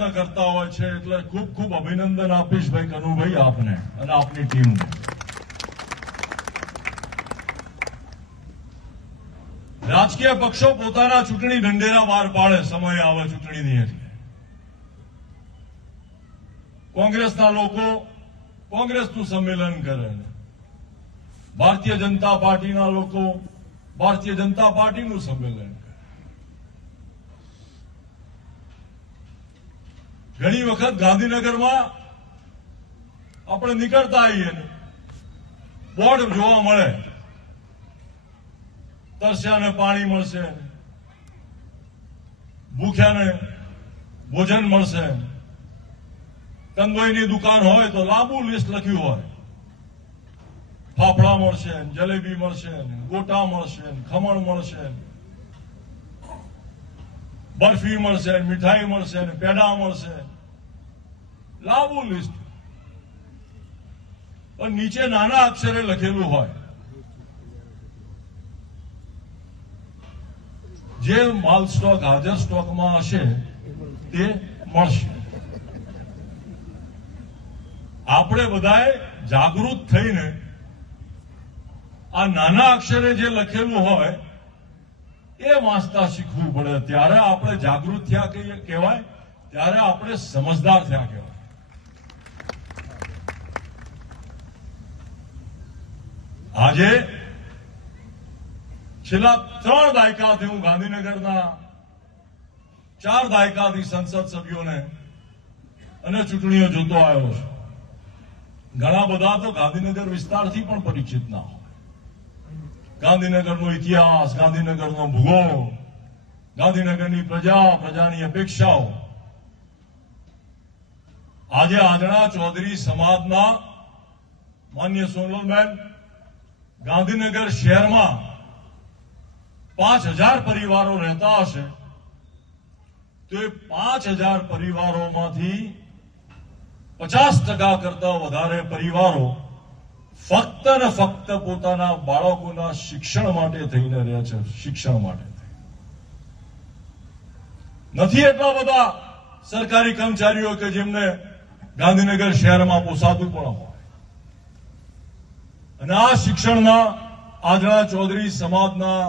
પ્રયત્ન કરતા હોય છે, એટલે ખૂબ ખૂબ અભિનંદન આપીશ ભાઈ કનુભાઈ આપને અને આપની ટીમને. રાજકીય પક્ષો પોતાના ચૂંટણી ઢંઢેરા બહાર પાડે સમય આવે ચૂંટણીની, એટલે કોંગ્રેસના લોકો કોંગ્રેસનું સંમેલન કરે, ભારતીય જનતા પાર્ટીના લોકો ભારતીય જનતા પાર્ટીનું સંમેલન કરે. ઘણી વખત ગાંધીનગરમાં આપણે નીકળતા આવીએ ને બોર્ડ જોવા મળે, તરસ્યાને પાણી મળશે, ભૂખ્યાને ભોજન મળશે, કંદોઈની દુકાન હોય તો લાંબુ લિસ્ટ લખ્યું હોય, ફાફડા મળશે, જલેબી મળશે, ગોટા મળશે, ખમણ મળશે, બરફી મળશે, મીઠાઈ મળશે, પેડા મળશે, લાંબુ લિસ્ટ. પણ નીચે નાના અક્ષરે લખેલું હોય જે માલ સ્ટોક હાજર સ્ટોકમાં હશે તે મળશે. આપણે બધાએ જાગૃત થઈને આ નાના અક્ષરે જે લખેલું હોય એ વાંચતા શીખવું પડે. ત્યારે આપણે જાગૃત થયા કહેવાય, ત્યારે આપણે સમજદાર થયા કહેવાય. આજે છેલ્લા 3 દાયકાથી હું ગાંધીનગરના 4 દાયકાથી સંસદ સભ્યોને અને ચૂંટણીઓ જોતો આવ્યો છું. ઘણા બધા તો ગાંધીનગર વિસ્તારથી પણ પરિચિત ના હોય. ગાંધીનગરનો ઇતિહાસ, ગાંધીનગરનો ભૂગોળ, ગાંધીનગરની પ્રજાની અપેક્ષાઓ. આજે આજના ચૌધરી સમાજના માન્ય સોનલબેન ગાંધીનગર શહેરમાં 5000 પરિવારો રહેતા હશે તો એ 5000 પરિવારોમાંથી 50% કરતા વધારે પરિવારો ફક્ત ને ફક્ત પોતાના બાળકોના શિક્ષણ માટે થઈને રહે છે. શિક્ષણ માટે નથી એટલા બધા સરકારી કર્મચારીઓ કે જેમને ગાંધીનગર શહેરમાં પોસાતું પણ હોય. અને આ શિક્ષણના આજના ચૌધરી સમાજના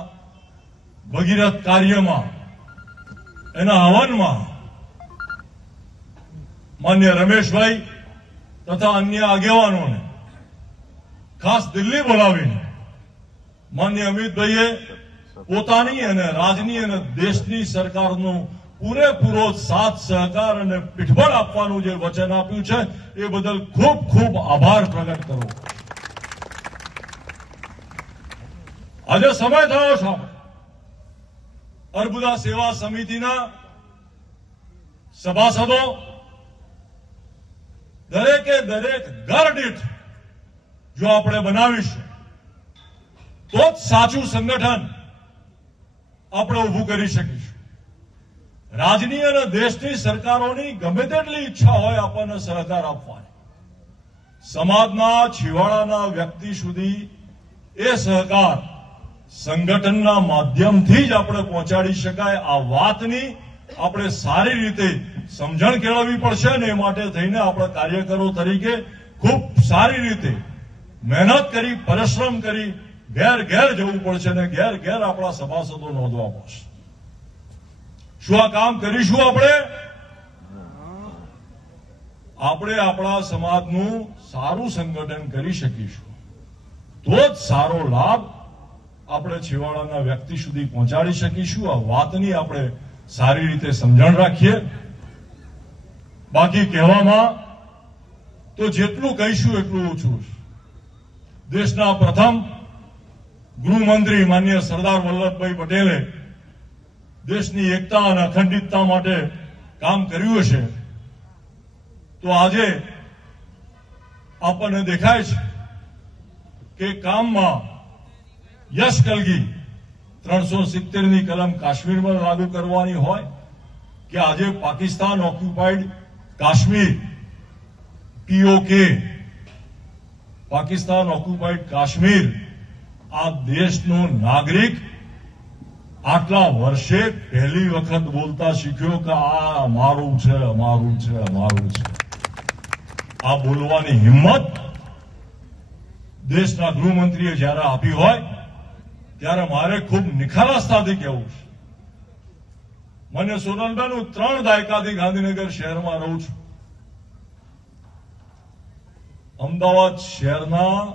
ભગીરથ કાર્યમાં, એના હવનમાં માન્ય રમેશભાઈ તથા અન્ય આગેવાનોને ખાસ દિલ્હી બોલાવીને માન્ય અમિતભાઈએ પોતાની અને રાજની અને દેશની સરકારનો પૂરેપૂરો સાથ સહકાર અને પીઠબળ આપવાનું જે વચન આપ્યું છે એ બદલ ખૂબ ખૂબ આભાર પ્રગટ કરવો. આજે સમય થયો છે અર્બુદા સેવા સમિતિના સભાસદો દરેકે દરેક ઘર દીઠ જો આપણે બનાવીશું તો જ સાચું સંગઠન આપણે ઉભું કરી શકીશું. રાજની અને દેશની સરકારોની ગમે તેટલી ઈચ્છા હોય આપણને સહકાર આપવાની, સમાજના છેવાડાના વ્યક્તિ સુધી એ સહકાર સંગઠનના માધ્યમથી જ આપણે પહોંચાડી શકાય. આ વાતની આપણે સારી રીતે સમજણ કેળવવી પડશે અને એ માટે થઈને આપણે કાર્યકરો તરીકે ખૂબ સારી રીતે મહેનત કરી, પરિશ્રમ કરી ઘેર ઘેર જવું પડશે અને ઘેર ઘેર આપણા સભાસદો નોંધવા પડશે. શું આ કામ કરીશું? આપણે આપણા સમાજનું સારું સંગઠન કરી શકીશું તો જ સારો લાભ આપણે છેવાડાના વ્યક્તિ સુધી પહોંચાડી શકીશું. આ વાતની આપણે સારી રીતે સમજણ રાખીએ. બાકી કહેવામાં તો જેટલું કહીશું એટલું ઓછું છે. દેશના પ્રથમ ગૃહમંત્રી માન્ય સરદાર વલ્લભભાઈ પટેલે દેશની એકતા અને અખંડિતતા માટે કામ કર્યું હશે તો આજે આપણને દેખાય છે કે કામમાં યશ કલગી 370ની કલમ કાશ્મીરમાં લાગુ કરવાની હોય કે આજે Pakistan occupied Kashmir POK Pakistan occupied Kashmir આ દેશનો નાગરિક આટલા વર્ષે પહેલી વખત બોલતા શીખ્યો કે આ અમારું છે, અમારું છે, અમારું છે. આ બોલવાની હિંમત દેશના ગૃહમંત્રીએ જ્યારે આપી હોય ત્યારે મારે ખૂબ નિખાલસતાથી કહેવું છે. મને સોનલબેન, હું 3 દાયકાથી ગાંધીનગર શહેરમાં રહું છું. અમદાવાદ શહેરના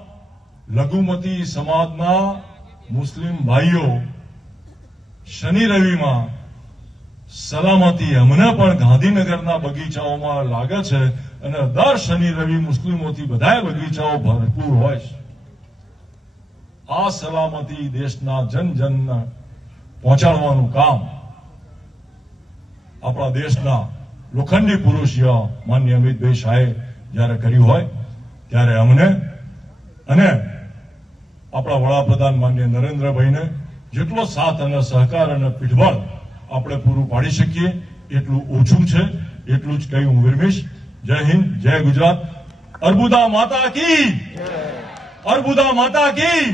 લઘુમતી સમાજના મુસ્લિમ ભાઈઓ શનિ રવિમાં સલામતી અમને પણ ગાંધીનગરના બગીચાઓમાં લાગે છે અને દર શનિ રવિ મુસ્લિમોથી બધાય બગીચાઓ ભરપૂર હોય છે. આ સલામતી દેશના જન જનને પહોંચાડવાનું કામ આપણા દેશના લોખંડી પુરુષ માનનીય અમિતભાઈ શાહે જ્યારે કર્યું હોય ત્યારે અમને અને આપણા વડાપ્રધાન માનનીય નરેન્દ્રભાઈને જેટલો સાથ અને સહકાર અને પીઠબળ આપણે પૂરું પાડી શકીએ એટલું ઓછું છે. એટલું જ કહી હું વિરમીશ. જય હિન્દ, જય ગુજરાત. અર્બુદા માતા કી, અર્બુદા માતા કી.